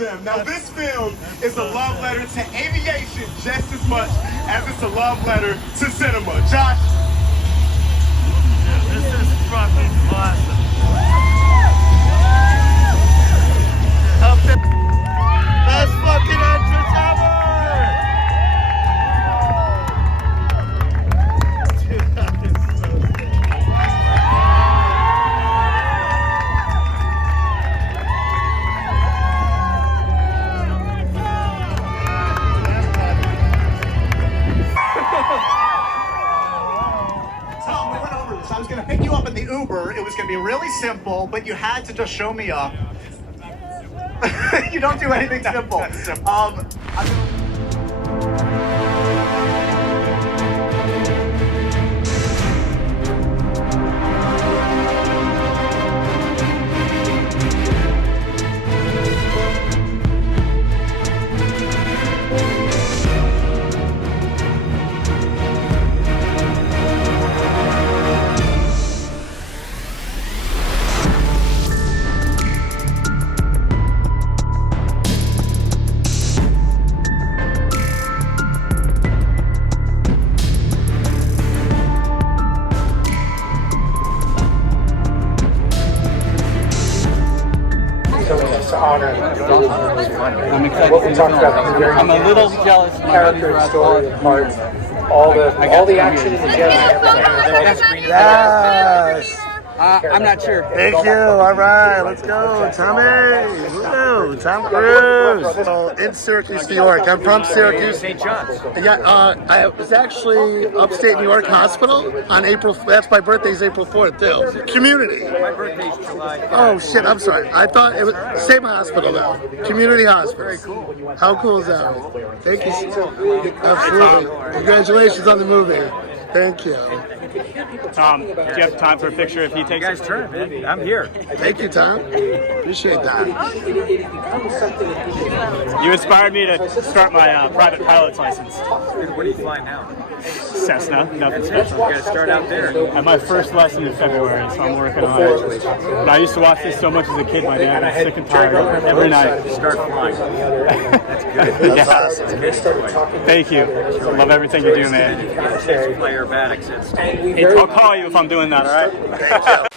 them. Now this film is a love letter to aviation just as much as it's a love letter to cinema. Josh? Yeah, this is fucking awesome. Best fucking entrance ever! Dude, that is so sick. So we went over this. I was going to pick you up in the Uber. It was going to be really simple, but you had to just show me up. You don't do anything simple. I'm excited. What we talked about in the very I'm a little jealous. Character, story, the parts, all the action in the gym. Yes! I'm not sure. Thank you. All right, let's go, Tommy. Woo, Tom Cruise. So in Syracuse, New York. I'm from Syracuse. St. John's. Yeah, I was actually upstate New York Hospital on April. That's my birthday's April 4th too. Community. My birthday's July 5th. Oh shit! I'm sorry. I thought it was same hospital though. Community hospital. Very cool. How cool is that? Thank you. Absolutely. Congratulations on the movie. Thank you. Tom, do you have time for a picture if he takes You guys turn, man. I'm here. Thank you, Tom. Appreciate that. You inspired me to start my private pilot's license. What are you flying now? Cessna, nothing You special. got to start out there. I had my first lesson in February, so I'm working on it. But I used to watch this so much as a kid, my dad was sick and tired of it every night. Start flying. That's good. Yeah. Thank you. Love everything you do, man. Player bad exists. Hey, I'll call you if I'm doing that, all right?